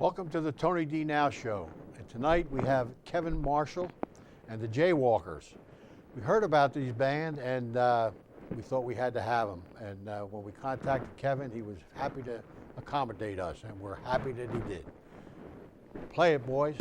Welcome to the Tony D. Now Show. And tonight we have Kevin Marshall and the Jaywalkers. We heard about these band and we thought we had to have them. And when we contacted Kevin, he was happy to accommodate us, and we're happy that he did. Play it, boys.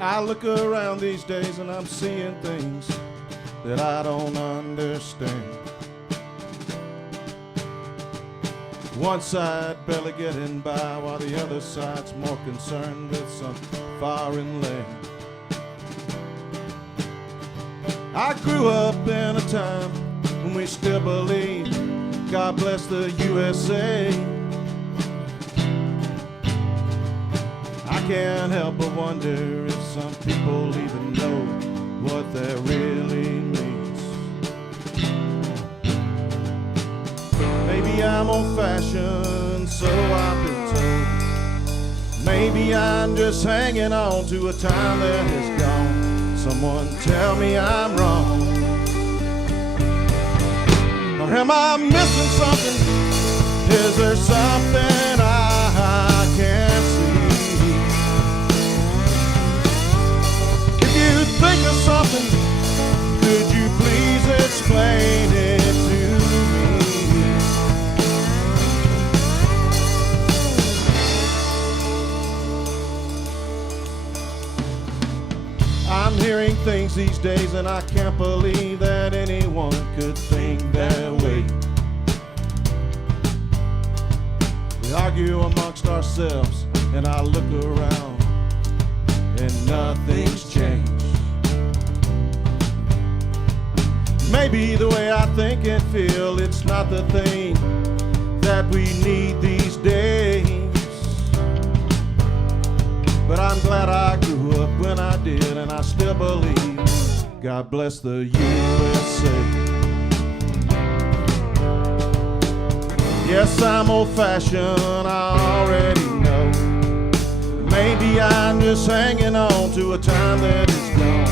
I look around these days and I'm seeing things that I don't understand. One side barely getting by while the other side's more concerned with some foreign land. I grew up in a time when we still believed God bless the USA. I can't help but wonder if some people even know what that really means. Maybe I'm old-fashioned, so I've been told. Maybe I'm just hanging on to a time that has gone. Someone tell me I'm wrong. Or am I missing something? Is there something I can't see? Think of something, could you please explain it to me? I'm hearing things these days and I can't believe that anyone could think that way. We argue amongst ourselves and I look around and nothing's changed. Maybe the way I think and feel, it's not the thing that we need these days. But I'm glad I grew up when I did, and I still believe God bless the USA. Yes, I'm old-fashioned, I already know. Maybe I'm just hanging on to a time that is gone.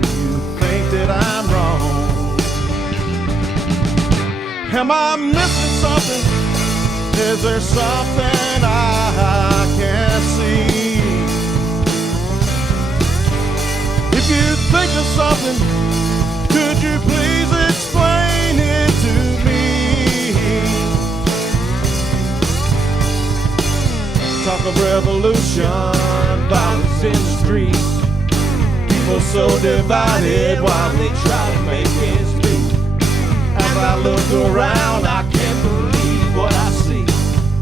Do you think that I'm wrong? Am I missing something? Is there something I can't see? If you think of something, could you please explain it to me? Talk of revolution, violence in the streets, people so divided while they try to make ends meet. As I look around, I can't believe what I see.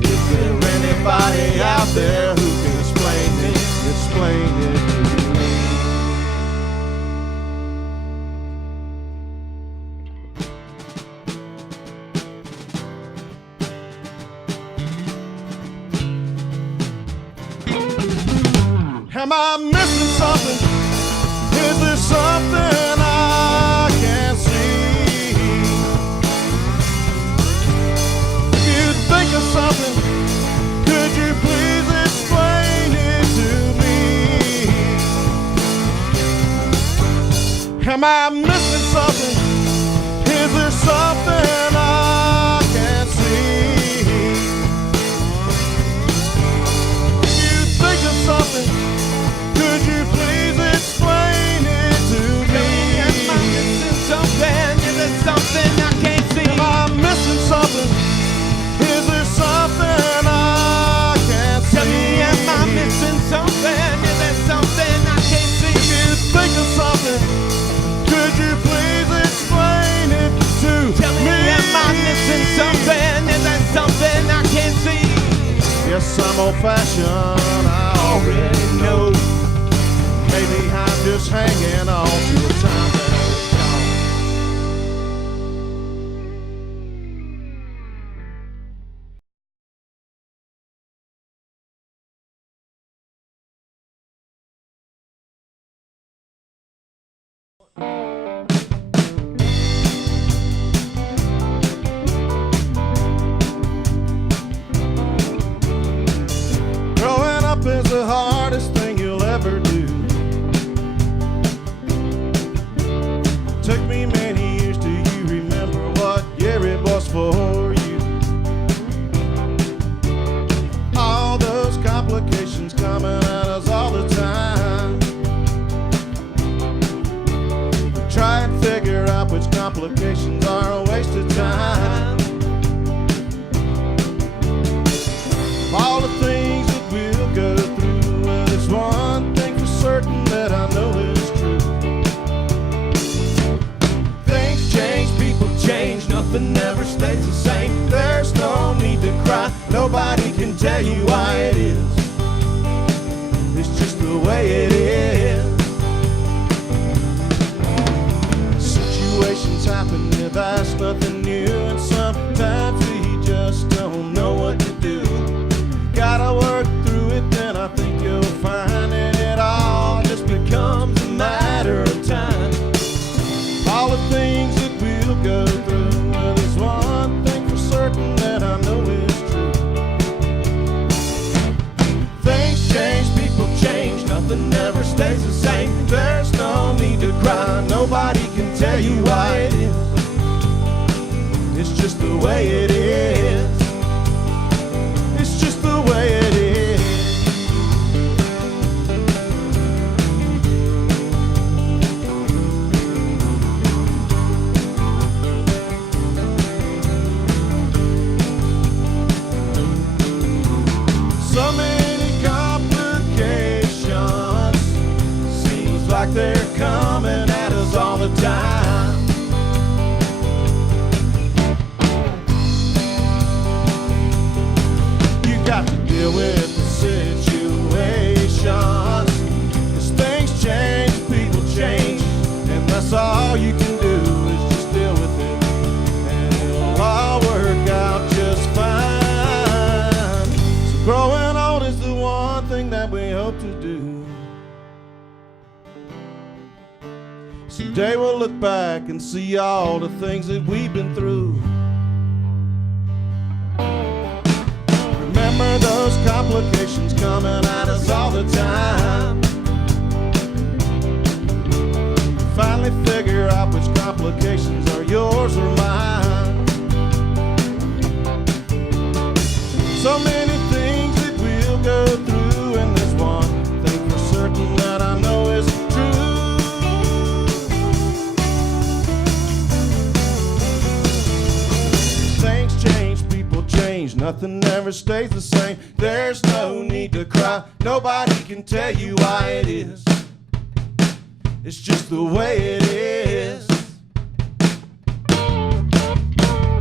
Is there anybody out there who can explain it to me? Am I missing something? Is there something I can't see? Think of something, could you please explain it to me? Am I missing something? Is there something I can't see? If you think of something, could you please explain it to me? Am I missing something? Is there something I can't see? Am I missing something? Is there something I can't see? Tell me, am I missing something? Is there something I can't see? If you think of something, could you please explain it to me? Tell me, am I missing something? Is there something I can't see? Yes, I'm old-fashioned, I already know. Maybe I'm just hanging on to a time out which complications are a waste of time. All the things that we'll go through, well, there's one thing for certain that I know is true. Things change, people change, nothing ever stays the same. There's no need to cry, nobody can tell you why it is. It's just the way it is. Situations happen, yeah, that's nothing new, and sometimes we just don't know what to do. Gotta work through it, then I think you'll find that it all just becomes a matter of time. All the things that we'll go through, well, there's one thing for certain that I know is true. Things change, people change, nothing ever stays the same. There's no need to cry, nobody can tell you why it is. It's just the way it is. It's just the way it is. So many complications, seems like they're coming at us all the time. You got to deal with the situations, 'cause things change, people change, and that's all you can do is just deal with it, and it'll all work out just fine. So growing old is the one thing that we hope to do. Someday we'll look back and see all the things that we've been through. Remember those complications coming at us all the time. Finally figure out which complications are yours or mine. So many things that we'll go through, and there's one thing for certain that I know is true. Things change, people change, nothing ever stays the same. There's no need to cry, nobody can tell you why it is. It's just the way it is.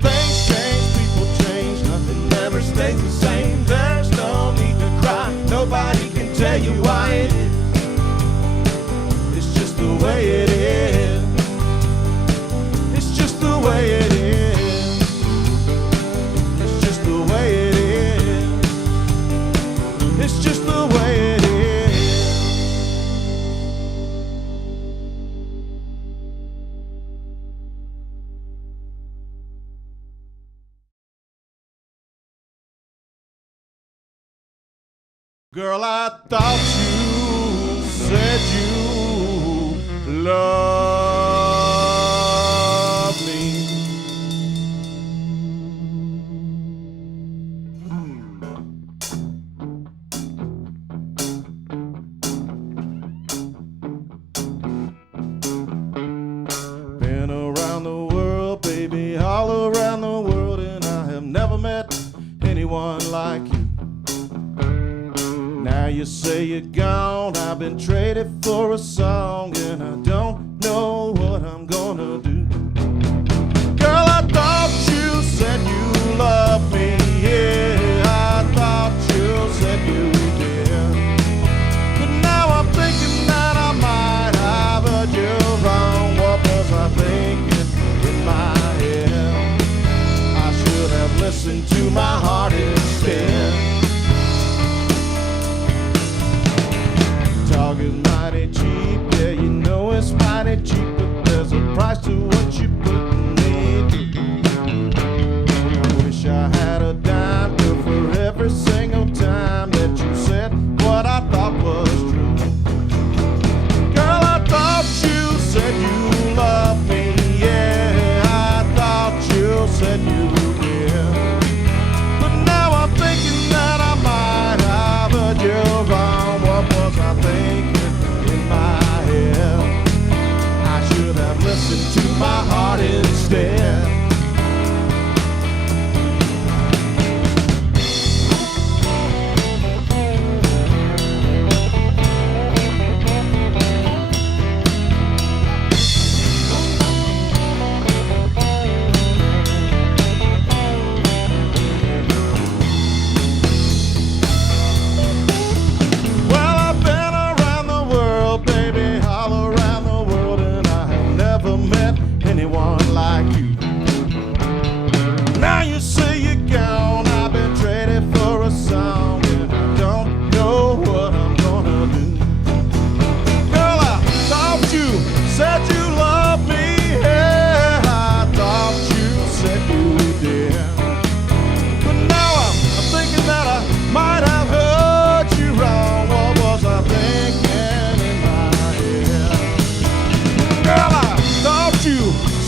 Things change, people change, nothing ever stays the same. There's no need to cry, nobody can tell you why it is. It's just the way it is. It's just the way it is. It's just the way it is. It's just the way it is. Girl, I thought you said you loved me. Been around the world, baby, all around the world, and I have never met anyone like you. Now you say you're gone, I've been traded for a song, and I don't know what I'm gonna do. Girl, I thought you said you loved me, yeah, I thought you said you did. But now I'm thinking that I might have heard you wrong. What was I thinking in my head? I should have listened to my heart instead. Talk is mighty cheap, yeah, you know it's mighty cheap, but there's a price to what you put me through. I wish I had a dime for every single time that you said what I thought was true. Girl, I thought you said you loved me, yeah, I thought you said you did. But now I'm thinking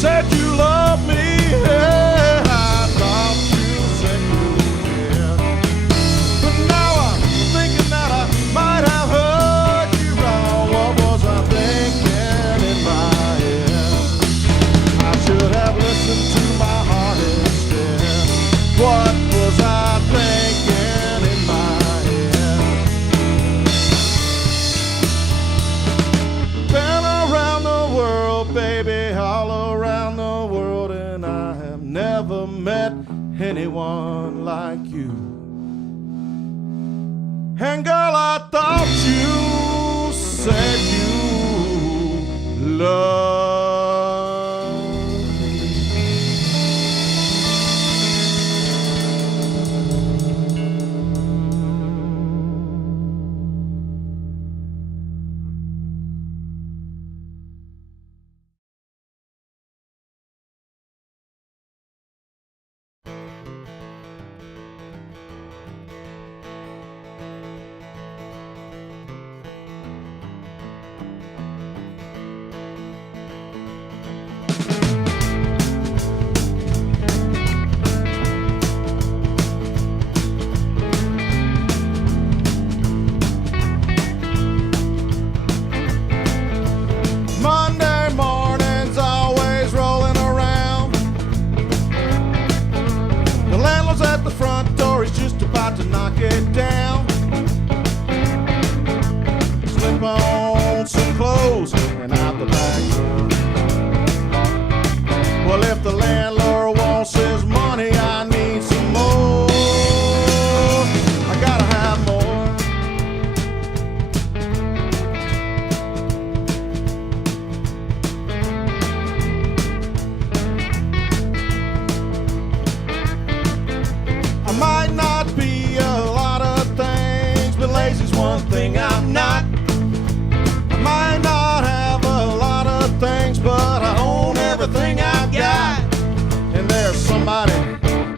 said you loved me. Yeah, I thought you said you did. But now I'm thinking that I might have heard you wrong. What was I thinking in my head? I should have listened to my heart instead. What was I thinking in my head? Been around the world, baby, all around the world, and I have never met anyone like you. And girl, I thought you said you loved me. Monday morning's always rolling around. The landlord's at the front door, he's just about to knock it down. Slip on some clothes and out the back door. Well, if the landlord wants his money, I need some more. I gotta have more. I might not be a lot of things, but lazy's one thing I'm not. I might not have a lot of things, but I own everything I've got. And there's somebody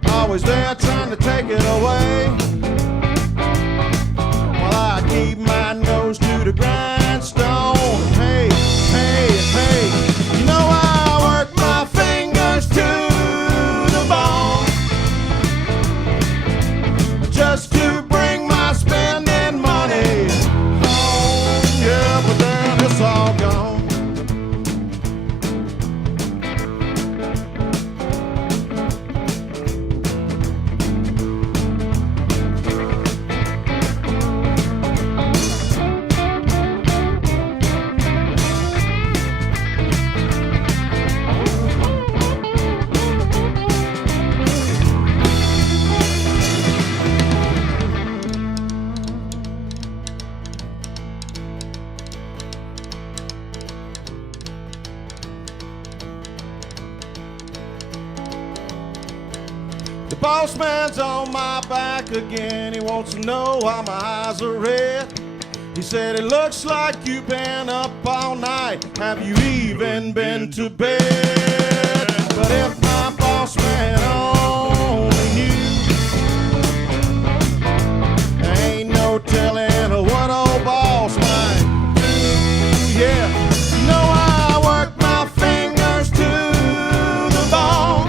always there trying to take it away. While I keep my nose to the grindstone. Hey, hey, hey, you know I work my fingers to the bone just to bring my spending money home. Yeah, but then it's all gone. The boss man's on my back again. He wants to know why my eyes are red. He said, it looks like you've been up all night. Have you even been to bed? But if my boss man only knew, there ain't no telling what old boss might do. Yeah, you know I work my fingers to the bone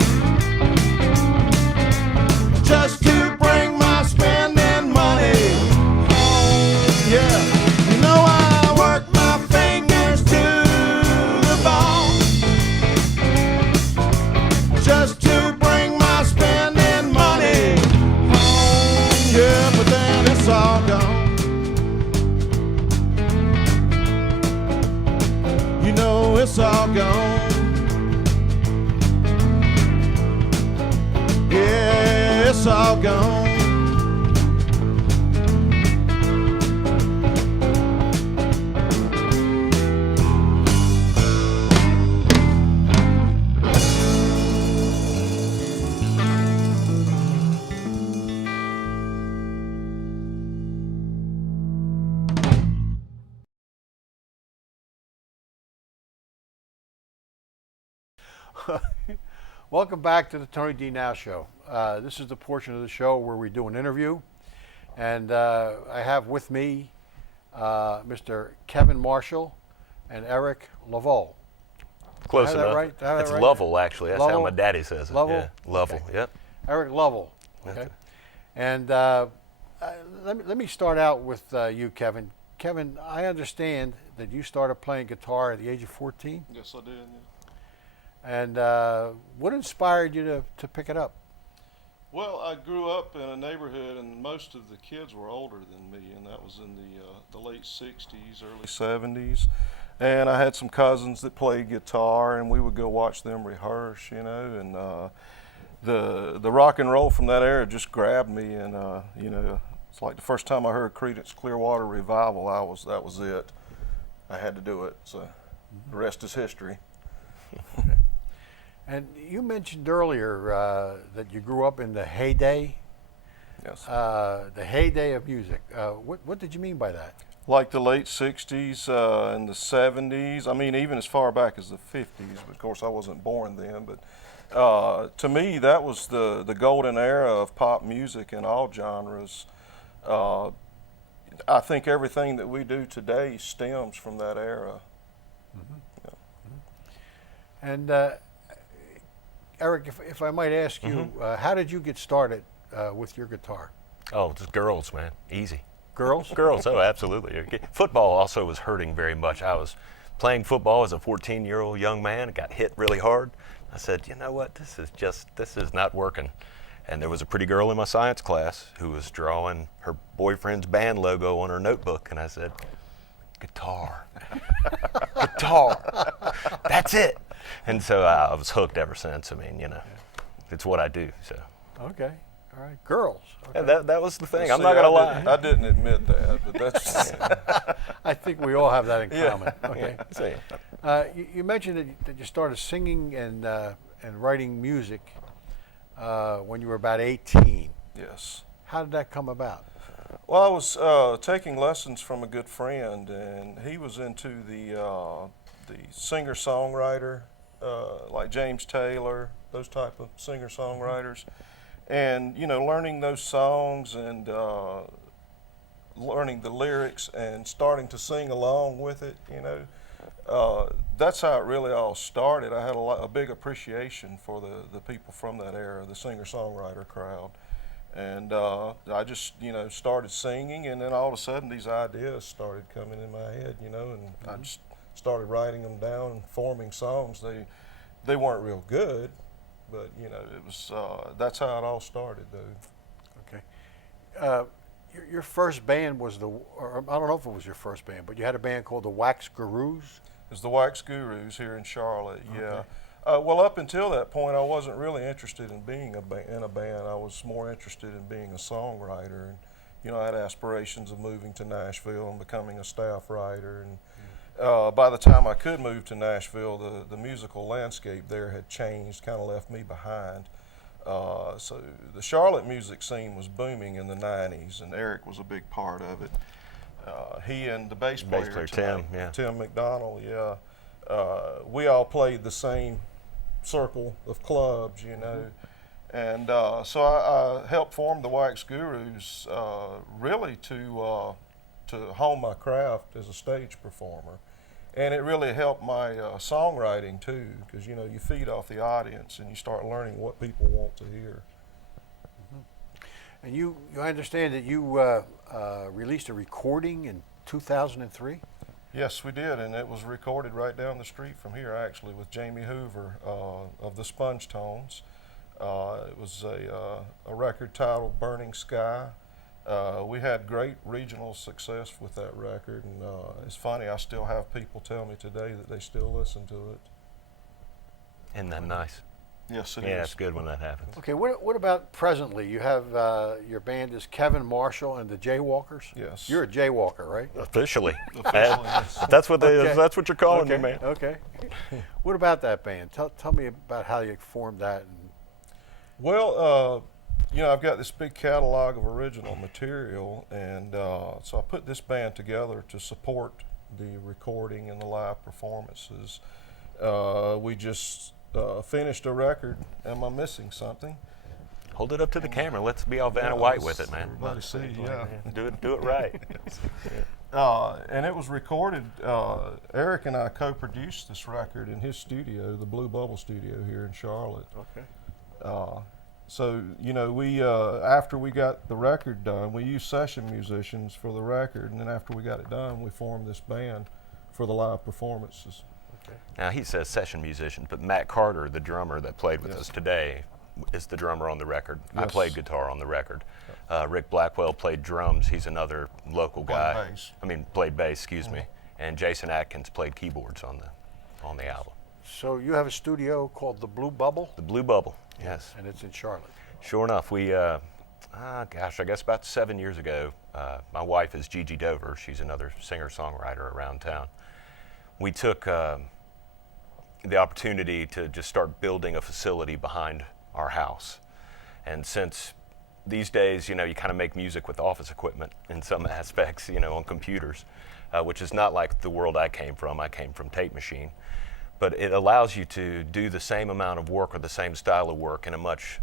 just to bring my spending money home. Yeah, you know I work my fingers to the bone just to bring my spending money home. Yeah, but then it's all gone. You know it's all gone. Yeah, it's all gone. Welcome back to the Tony D. Now Show. This is the portion of the show where we do an interview. And I have with me Mr. Kevin Marshall and Eric Laveau. Close Did I have enough. that right? Did I have that It's right? Lovell, actually. That's how Lovell? my daddy says it. Lovell? Yeah. Lovell. Okay. Yep. Eric Lovell. That's Okay. it. And let me start out with you, Kevin. Kevin, I understand that you started playing guitar at the age of 14. Yes, I did. Yeah. And what inspired you to pick it up? Well, I grew up in a neighborhood, and most of the kids were older than me, and that was in the late '60s, early '70s. And I had some cousins that played guitar, and we would go watch them rehearse, you know. And the rock and roll from that era just grabbed me, and you know, it's like the first time I heard Creedence Clearwater Revival, that was it. I had to do it. So the rest is history. And you mentioned earlier that you grew up in the heyday, Yes. the heyday of music. What did you mean by that? Like the late '60s and the '70s. I mean, even as far back as the '50s. But of course, I wasn't born then. But to me, that was the golden era of pop music in all genres. I think everything that we do today stems from that era. Mm-hmm. Yeah. And Eric, if I might ask you, how did you get started with your guitar? Oh, just girls, man. Easy. Girls? Girls, oh, absolutely. Football also was hurting very much. I was playing football as a 14-year-old young man. Got hit really hard. I said, you know what, this is not working. And there was a pretty girl in my science class who was drawing her boyfriend's band logo on her notebook. And I said, guitar. Guitar. That's it. And so I was hooked ever since. I mean, you know, it's what I do. So. Okay. All right. Girls. Okay. Yeah, that was the thing. I'm See, not going to lie. I didn't admit that, but that's. I think we all have that in Yeah. common. Okay. See. You mentioned that you started singing and writing music when you were about 18. Yes. How did that come about? Well, I was taking lessons from a good friend, and he was into the singer-songwriter, like James Taylor, those type of singer-songwriters, and you know, learning those songs and learning the lyrics and starting to sing along with it. You know, that's how it really all started. I had a big appreciation for the people from that era, the singer-songwriter crowd. And I just, you know, started singing, and then all of a sudden these ideas started coming in my head, you know, and I just started writing them down and forming songs. They weren't real good, but you know, it was that's how it all started, though. Okay. Your first band was or I don't know if it was your first band, but you had a band called the Wax Gurus. It was the Wax Gurus here in Charlotte. Yeah. Okay. Well, up until that point, I wasn't really interested in being in a band. I was more interested in being a songwriter. And, you know, I had aspirations of moving to Nashville and becoming a staff writer. And by the time I could move to Nashville, the musical landscape there had changed, kind of left me behind. So the Charlotte music scene was booming in the '90s, and Eric was a big part of it. He and the bass player Tim, yeah. Tim McDonald, yeah. We all played the same circle of clubs, you know. And so I helped form the Wax Gurus really to hone my craft as a stage performer. And it really helped my songwriting too, because, you know, you feed off the audience and you start learning what people want to hear. And you I understand that you released a recording in 2003? Yes, we did, and it was recorded right down the street from here, actually, with Jamie Hoover of the Sponge Tones. It was a record titled Burning Sky. We had great regional success with that record, and it's funny, I still have people tell me today that they still listen to it. Isn't that nice? Yes, it Yeah, is. it's good when that happens. Okay, what about presently? You have your band is Kevin Marshall and the Jaywalkers? Yes. You're a jaywalker, right? Officially. Officially, yes. That's what Okay. that's what you're calling Okay, me, man. okay. What about that band? Tell me about how you formed that. Well, you know, I've got this big catalog of original material, and so I put this band together to support the recording and the live performances. We just finished a record. Am I missing something? Hold it up to the camera. Let's be all Vanna White with it, man. Everybody see, yeah. Do it right. And it was recorded. Eric and I co-produced this record in his studio, the Blue Bubble Studio here in Charlotte. Okay. So you know, we after we got the record done, we used session musicians for the record, and then after we got it done, we formed this band for the live performances. Now he says session musician, but Matt Carter, the drummer that played with Yes. us today, is the drummer on the record. I Yes. played guitar on the record. Rick Blackwell played drums. He's another local Played guy. bass. Played bass. Excuse me. And Jason Atkins played keyboards on the album. So you have a studio called the Blue Bubble, The Blue Bubble. Yes. and it's in Charlotte. Sure enough, we, I guess about 7 years ago, my wife is Gigi Dover. She's another singer-songwriter around town. We took the opportunity to just start building a facility behind our house. And since these days, you kind of make music with office equipment in some aspects, on computers, which is not like the world I came from. I came from tape machine. But it allows you to do the same amount of work or the same style of work in a much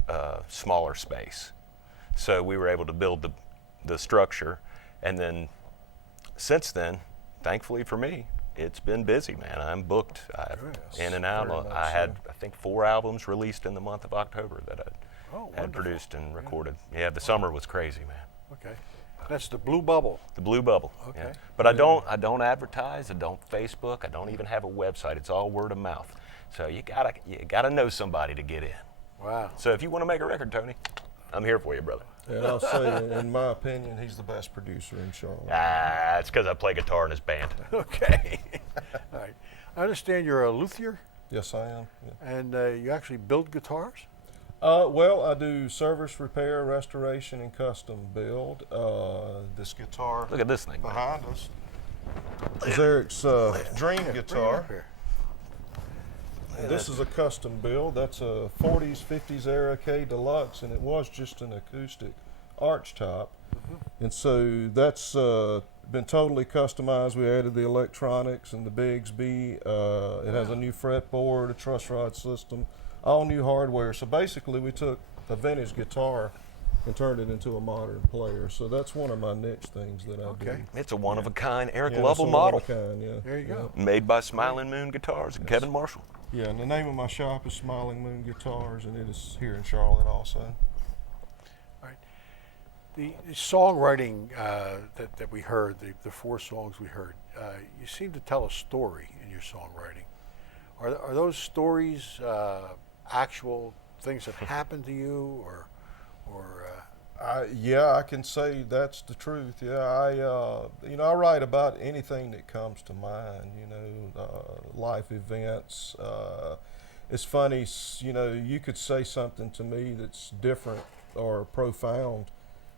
smaller space. So we were able to build the structure, and then since then, thankfully for me, it's been busy, man. I'm booked Yes, in and out. very much I had, so. I think, 4 albums released in the month of October that I Oh, had wonderful. produced and recorded. Yeah, the summer was crazy, man. Okay. That's the Blue Bubble. The Blue Bubble. Okay. Yeah. But I don't advertise. I don't Facebook. I don't even have a website. It's all word of mouth. So you gotta know somebody to get in. Wow. So if you want to make a record, Tony, I'm here for you, brother. And I'll say, in my opinion, he's the best producer in Charlotte. It's because I play guitar in his band. Okay. All right. I understand you're a luthier, Yes, I am. Yeah. and you actually build guitars? Well, I do service, repair, restoration, and custom build. This guitar Look at this thing. man. behind us is Eric's dream guitar. Here. And this is a custom build. That's a 40s, 50s era K Deluxe, and it was just an acoustic arch top. And so that's been totally customized. We added the electronics and the Bigsby. It has a new fretboard, a truss rod system, all new hardware. So basically, we took a vintage guitar and turned it into a modern player. So that's one of my niche things that I do. Okay. It's a one-of-a-kind Eric Yeah, it's Lovell a model, one-of-a-kind, yeah. There you go. made by Smiling Moon Guitars and Kevin Marshall. Yeah, and the name of my shop is Smiling Moon Guitars, and it is here in Charlotte also. All right. The songwriting that we heard, the 4 songs we heard, you seem to tell a story in your songwriting. Are those stories actual things that happened to you, or Yeah, I can say that's the truth. Yeah, I write about anything that comes to mind. Life events. It's funny, you could say something to me that's different or profound,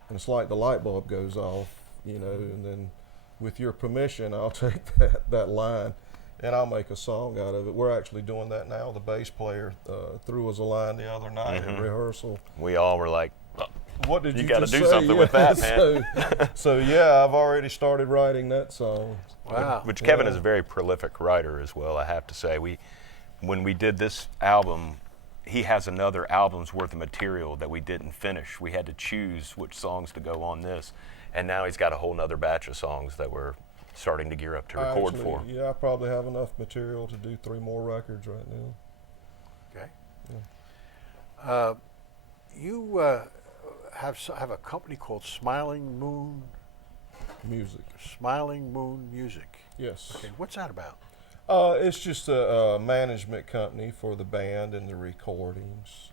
and it's like the light bulb goes off. And then, with your permission, I'll take that line, and I'll make a song out of it. We're actually doing that now. The bass player threw us a line the other night at rehearsal. We all were like, What did You you gotta just do say? something with that, man. So yeah, I've already started writing that song. wow? which Kevin is a very prolific writer as well, I have to say. When we did this album, he has another album's worth of material that we didn't finish. We had to choose which songs to go on this, and now he's got a whole nother batch of songs that we're starting to gear up to record Actually, for. Yeah, I probably have enough material to do 3 more records right now. Okay. You have a company called Smiling Moon Music. Yes. Okay, what's that about? It's just a management company for the band and the recordings.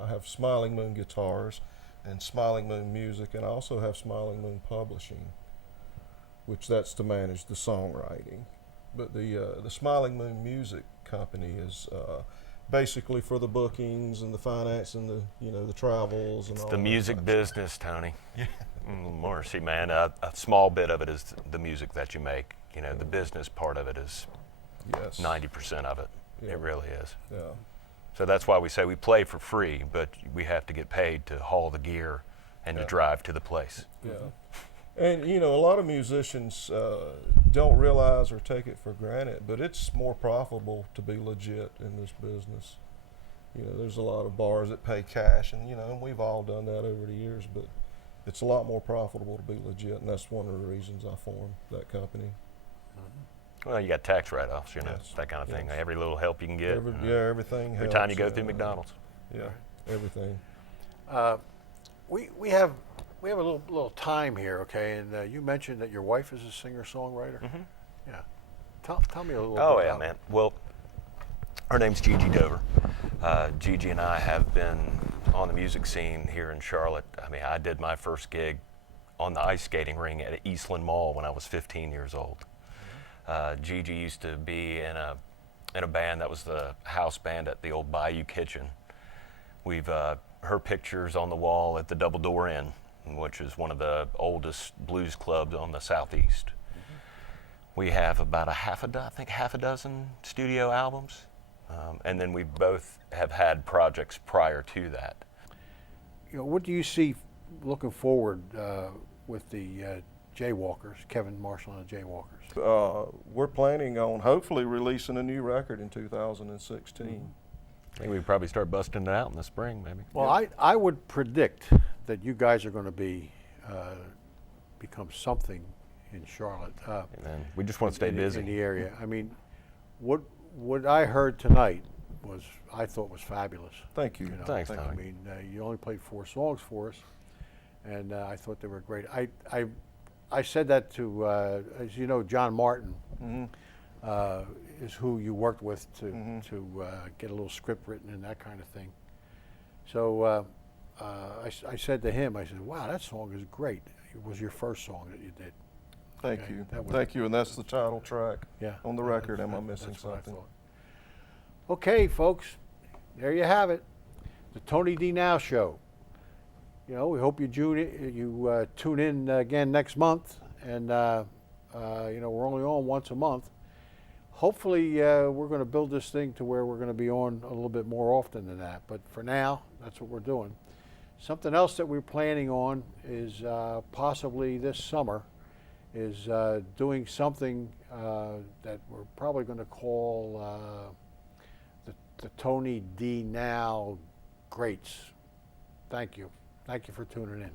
I have Smiling Moon Guitars and Smiling Moon Music, and I also have Smiling Moon Publishing, which that's to manage the songwriting. But the Smiling Moon Music company is basically for the bookings and the finance and the travels and all The that music type of business, Tony. Yeah. Mercy, man. A small bit of it is the music that you make. The business part of it is stuff. Yes. 90% of it. Yeah. It really is. Yeah. So that's why we say we play for free, but we have to get paid to haul the gear and to Yeah. drive to the place. Yeah. And a lot of musicians don't realize or take it for granted, but it's more profitable to be legit in this business. You know, there's a lot of bars that pay cash, and you know, and we've all done that over the years, but it's a lot more profitable to be legit, and that's one of the reasons I formed that company. Well, you got tax write-offs, you know, Yes, that kind of thing. yes. Every little help you can get. Everything Every time you helps, go through McDonald's. Yeah, everything. We have a little time here, okay? And you mentioned that your wife is a singer-songwriter. Yeah. Tell me a little Oh bit yeah, about man. Well, her name's Gigi Dover. Gigi and I have been on the music scene here in Charlotte. I mean, I did my first gig on the ice skating ring at Eastland Mall when I was 15 years old. Gigi used to be in a band that was the house band at the old Bayou Kitchen. We've her pictures on the wall at the Double Door Inn, which is one of the oldest blues clubs on the southeast. We have about half a dozen studio albums, and then we both have had projects prior to that. You know, what do you see looking forward with the Jaywalkers, Kevin Marshall and the Jaywalkers? We're planning on hopefully releasing a new record in 2016. I think we probably start busting it out in the spring, maybe. Well, I would predict that you guys are going to be become something in Charlotte. And then we just want to stay busy. In the area. I mean, what I heard tonight I thought was fabulous. Thank you. You know, Thanks, I Tommy. mean, you only played 4 songs for us, and I thought they were great. I said that to, as you know, John Martin is who you worked with to get a little script written and that kind of thing. So I said to him, I said, "Wow, that song is great. It was your first song that you did." Thank Okay, you. that was- Thank you, and that's the title track Yeah. on the record. Am I missing That's what I something? thought. Okay, folks, there you have it, the Tony D. Now Show. You know, we hope you tune in again next month, and you know, we're only on once a month. Hopefully, we're going to build this thing to where we're going to be on a little bit more often than that. But for now, that's what we're doing. Something else that we're planning on is possibly this summer is doing something that we're probably going to call the Tony D. Now Greats. Thank you. Thank you for tuning in.